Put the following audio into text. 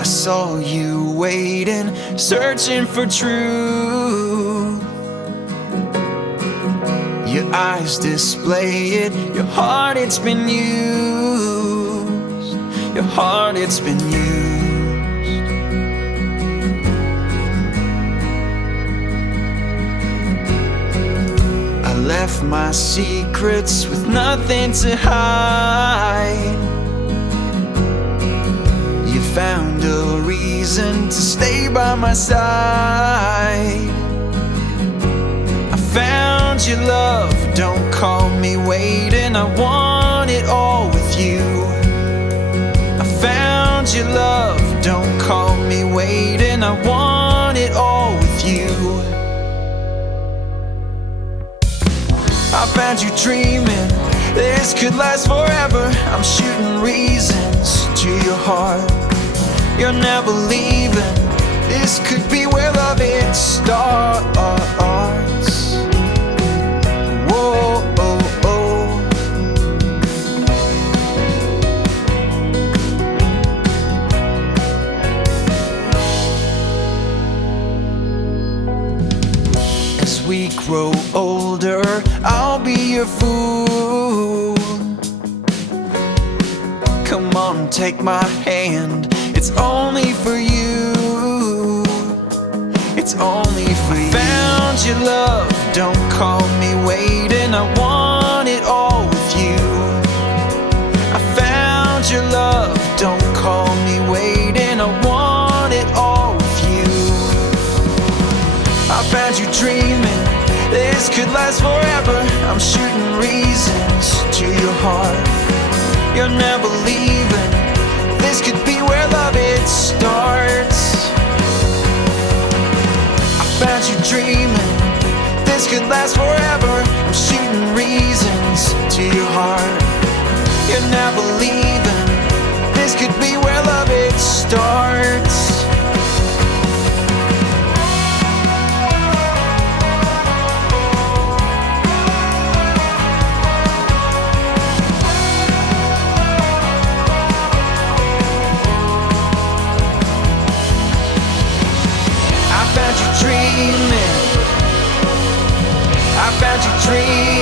I saw you waiting, searching for truth. Your eyes display it, your heart it's been used. Your heart it's been used. I left my secrets with nothing to hide. You found a reason to stay by my side. I found your love, don't call me waiting. I want it all with you. I found your love, don't call me waiting. I want it all with you. I found you dreaming, this could last forever. I'm shooting reasons to your heart. You're never leaving, this could be where love it starts. Whoa, oh, oh. As we grow older, I'll be your fool. Come on, take my hand, it's only for you. It's only for you. I found your love, don't call me waiting. I want it all with you. I found your love, don't call me waiting. I want it all with you. I found you dreaming, this could last forever. I'm shooting reasons to your heart. You're never leaving, this could be where love it starts. I found you dreaming, this could last forever. I'm shooting reasons to your heart. You're never leaving, this could be where love it starts. I found you dreaming, I found you dreaming.